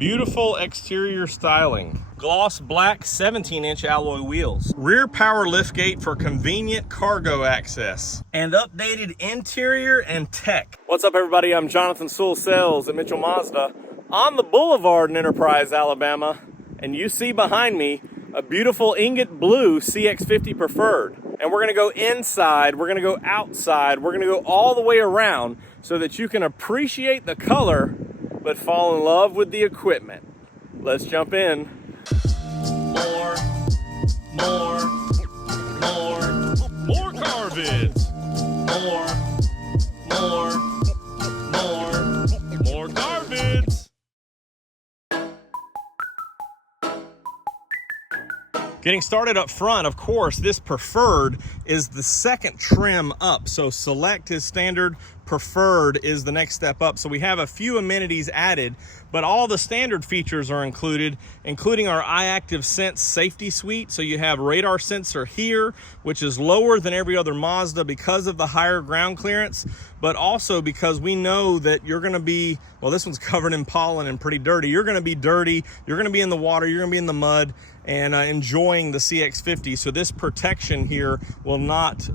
Beautiful exterior styling. Gloss black 17-inch alloy wheels. Rear power liftgate for convenient cargo access. And updated interior and tech. What's up, everybody? I'm Jonathan Sewell Sales at Mitchell Mazda on the Boulevard in Enterprise, Alabama. And you see behind me a beautiful Ingot Blue CX-50 Preferred. And we're gonna go inside, we're gonna go outside, we're gonna go all the way around so that you can appreciate the color but fall in love with the equipment. Let's jump in. More car vids. More car vids. Getting started up front, of course, this Preferred is the second trim up. So Select is standard, Preferred is the next step up. So we have a few amenities added, but all the standard features are included, including our iActive Sense safety suite. So you have radar sensor here, which is lower than every other Mazda because of the higher ground clearance, but also because we know that you're gonna be, well, this one's covered in pollen and pretty dirty. You're gonna be dirty, you're gonna be in the water, you're gonna be in the mud, and enjoying the CX-50. So this protection here will not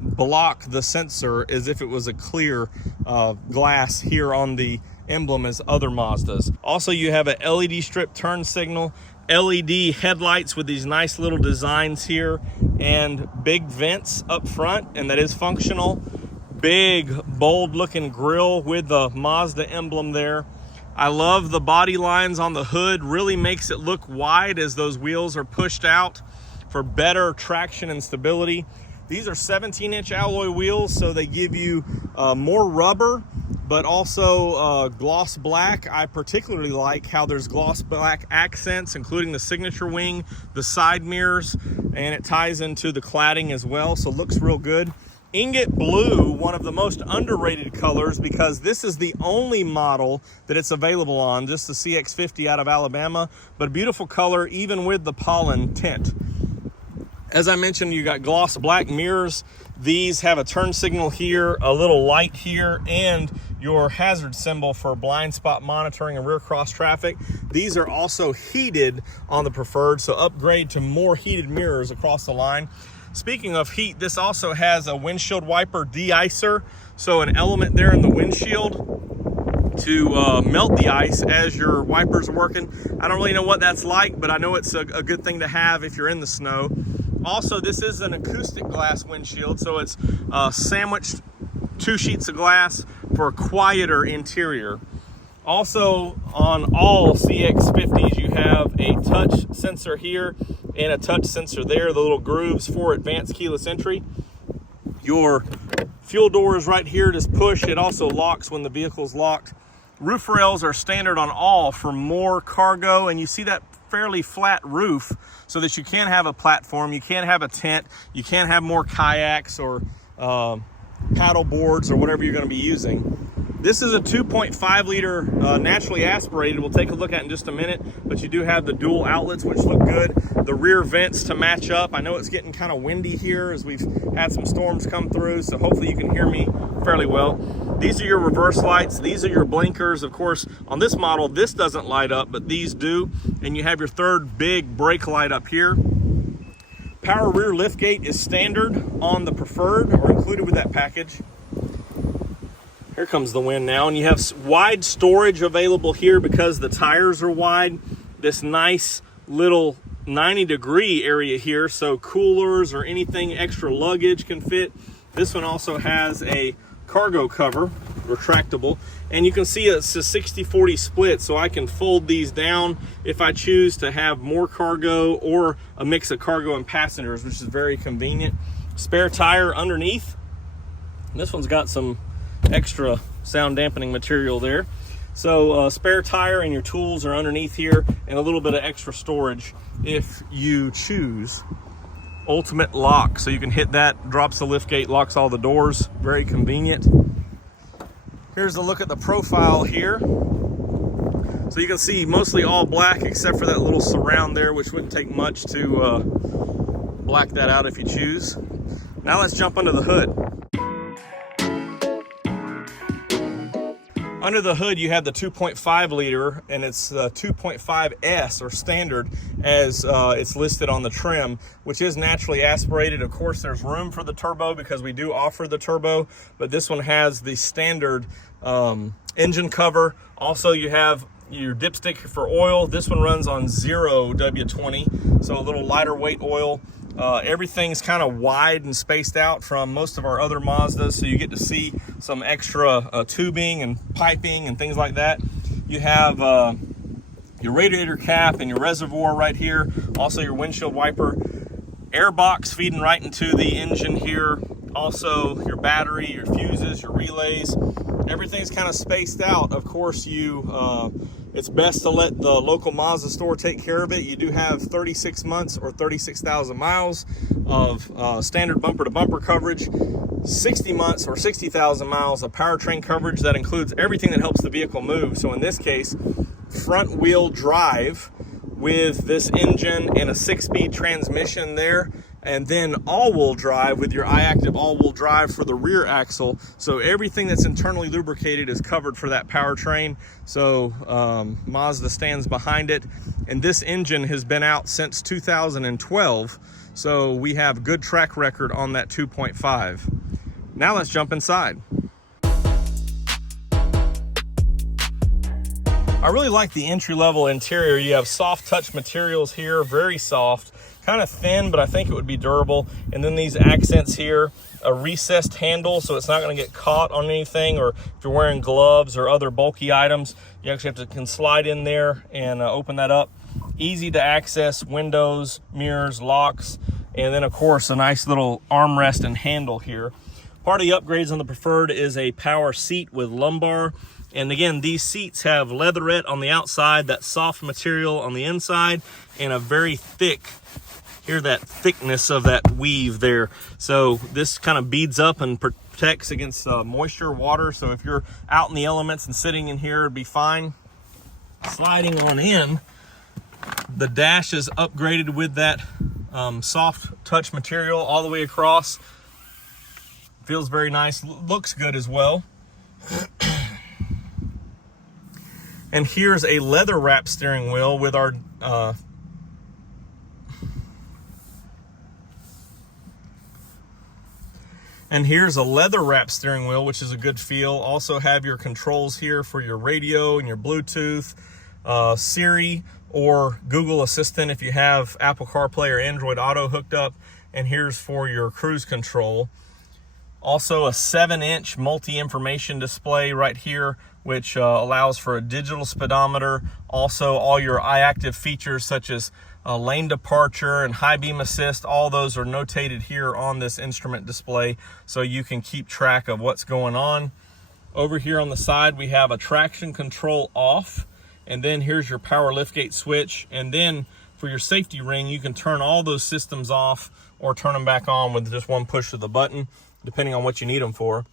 block the sensor as if it was a clear glass here on the emblem as other Mazdas. Also, you have a LED strip turn signal, LED headlights with these nice little designs here, and big vents up front, and that is functional. Big, bold looking grille with the Mazda emblem there. I love the body lines on the hood, really makes it look wide as those wheels are pushed out for better traction and stability. These are 17-inch alloy wheels, so they give you more rubber, but also gloss black. I particularly like how there's gloss black accents, including the signature wing, the side mirrors, and it ties into the cladding as well, so it looks real good. Ingot Blue, one of the most underrated colors because this is the only model that it's available on, just the CX-50 out of Alabama, but a beautiful color even with the pollen tint. As I mentioned, you got gloss black mirrors. These have a turn signal here, a little light here, and your hazard symbol for blind spot monitoring and rear cross traffic. These are also heated on the Preferred, so upgrade to more heated mirrors across the line. Speaking of heat, this also has a windshield wiper de-icer, so an element there in the windshield to melt the ice as your wipers are working. I don't really know what that's like, but I know it's a good thing to have if you're in the snow. Also, this is an acoustic glass windshield, so it's sandwiched 2 sheets of glass for a quieter interior. Also, on all CX-50s, you have a touch sensor here and a touch sensor there, the little grooves for advanced keyless entry. Your fuel door is right here, just push. It also locks when the vehicle's locked. Roof rails are standard on all for more cargo, and you see that fairly flat roof so that you can have a platform, you can have a tent, you can have more kayaks or paddle boards or whatever you're going to be using. This is a 2.5 liter naturally aspirated. We'll take a look at in just a minute, but you do have the dual outlets, which look good. The rear vents to match up. I know it's getting kind of windy here as we've had some storms come through, so hopefully you can hear me fairly well. These are your reverse lights. These are your blinkers. Of course, on this model, this doesn't light up, but these do. And you have your third big brake light up here. Power rear liftgate is standard on the Preferred or included with that package. Here comes the wind now, and you have wide storage available here because the tires are wide. This nice little 90-degree area here, so coolers or anything extra luggage can fit. This one also has a cargo cover, retractable, and you can see it's a 60-40 split, so I can fold these down if I choose to have more cargo or a mix of cargo and passengers, which is very convenient. Spare tire underneath. This one's got some extra sound dampening material there. So spare tire and your tools are underneath here, and a little bit of extra storage if you choose. Ultimate lock, so you can hit that, drops the lift gate, locks all the doors, very convenient. Here's a look at the profile here. So you can see mostly all black except for that little surround there, which wouldn't take much to black that out if you choose. Now let's jump under the hood. Under the hood, you have the 2.5 liter, and it's 2.5S or standard as it's listed on the trim, which is naturally aspirated. Of course, there's room for the turbo because we do offer the turbo, but this one has the standard engine cover. Also, you have your dipstick for oil. This one runs on 0 W20, so a little lighter weight oil. Everything's kind of wide and spaced out from most of our other Mazdas, so you get to see some extra tubing and piping and things like that. You have your radiator cap and your reservoir right here, also your windshield wiper, air box feeding right into the engine here, also your battery, your fuses, your relays. Everything's kind of spaced out. Of course, it's best to let the local Mazda store take care of it. You do have 36 months or 36,000 miles of standard bumper-to-bumper coverage, 60 months or 60,000 miles of powertrain coverage. That includes everything that helps the vehicle move. So in this case, front-wheel drive with this engine and a 6-speed transmission there, and then all-wheel drive with your iActive all-wheel drive for the rear axle. So everything that's internally lubricated is covered for that powertrain. So Mazda stands behind it. And this engine has been out since 2012. So we have good track record on that 2.5. Now let's jump inside. I really like the entry-level interior. You have soft touch materials here, very soft. Kind of thin, but I think it would be durable. And then these accents here, a recessed handle, so it's not going to get caught on anything, or if you're wearing gloves or other bulky items, you actually can slide in there and open that up. Easy to access windows, mirrors, locks, and then of course a nice little armrest and handle here. Part of the upgrades on the Preferred is a power seat with lumbar. And again, these seats have leatherette on the outside, that soft material on the inside, and a very thick, hear that thickness of that weave there. So this kind of beads up and protects against moisture, water. So if you're out in the elements and sitting in here, it'd be fine. Sliding on in, the dash is upgraded with that soft touch material all the way across. Feels very nice, looks good as well. And here's a leather wrap steering wheel with our and here's a leather wrap steering wheel, which is a good feel. Also have your controls here for your radio and your Bluetooth, Siri or Google Assistant if you have Apple CarPlay or Android Auto hooked up. And here's for your cruise control. Also a 7-inch multi-information display right here, which allows for a digital speedometer. Also all your iActive features such as lane departure and high beam assist, all those are notated here on this instrument display so you can keep track of what's going on. Over here on the side we have a traction control off, and then here's your power liftgate switch, and then for your safety ring you can turn all those systems off or turn them back on with just one push of the button depending on what you need them for.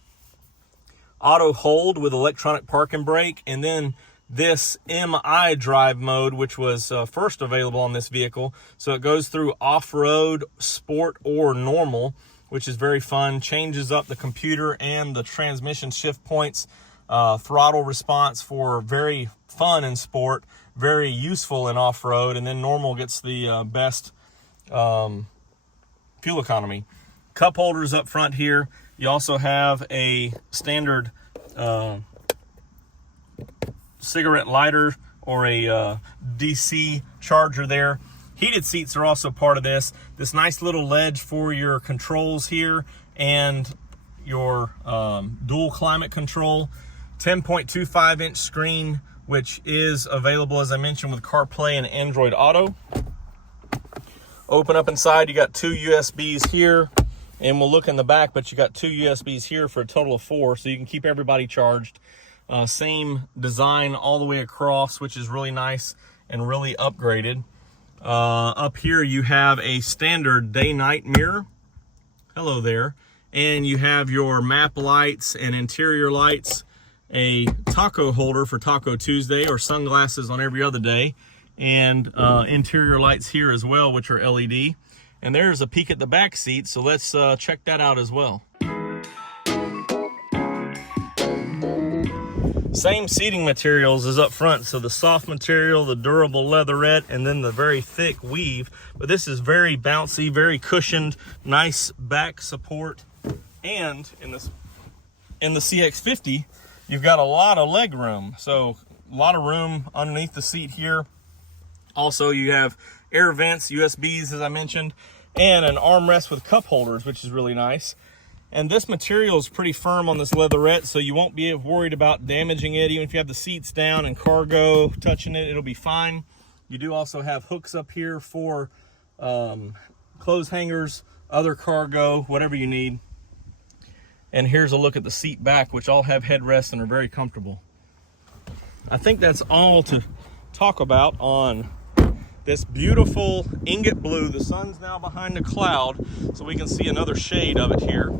Auto hold with electronic parking brake, and then this MI drive mode, which was first available on this vehicle. So it goes through off-road, sport, or normal, which is very fun. Changes up the computer and the transmission shift points, throttle response for very fun in sport, very useful in off-road, and then normal gets the best fuel economy. Cup holders up front here. You also have a standard cigarette lighter or a DC charger there. Heated seats are also part of this. This nice little ledge for your controls here and your dual climate control. 10.25-inch screen, which is available, as I mentioned, with CarPlay and Android Auto. Open up inside, you got 2 USBs here, and we'll look in the back, but you got 2 USBs here for a total of 4, so you can keep everybody charged. Same design all the way across, which is really nice and really upgraded. Up here you have a standard day-night mirror. Hello there. And you have your map lights and interior lights, a taco holder for Taco Tuesday or sunglasses on every other day, and interior lights here as well, which are LED. And there's a peek at the back seat, so let's check that out as well. Same seating materials as up front, so the soft material, the durable leatherette, and then the very thick weave. But this is very bouncy, very cushioned, nice back support. And in the CX-50, you've got a lot of leg room, so a lot of room underneath the seat here. Also, you have air vents, USBs, as I mentioned, and an armrest with cup holders, which is really nice. And this material is pretty firm on this leatherette, so you won't be worried about damaging it. Even if you have the seats down and cargo touching it, it'll be fine. You do also have hooks up here for clothes hangers, other cargo, whatever you need. And here's a look at the seat back, which all have headrests and are very comfortable. I think that's all to talk about on this beautiful Ingot Blue. The sun's now behind a cloud, so we can see another shade of it here.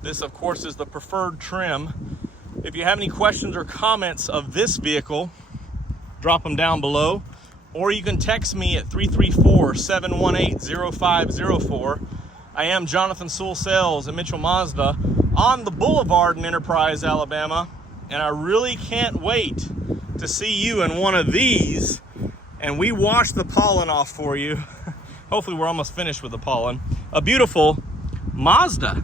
This, of course, is the preferred trim. If you have any questions or comments of this vehicle, drop them down below, or you can text me at 334-718-0504. I am Jonathan Sewell Sales at Mitchell Mazda on the Boulevard in Enterprise, Alabama, and I really can't wait to see you in one of these, and we wash the pollen off for you. Hopefully we're almost finished with the pollen. A beautiful Mazda.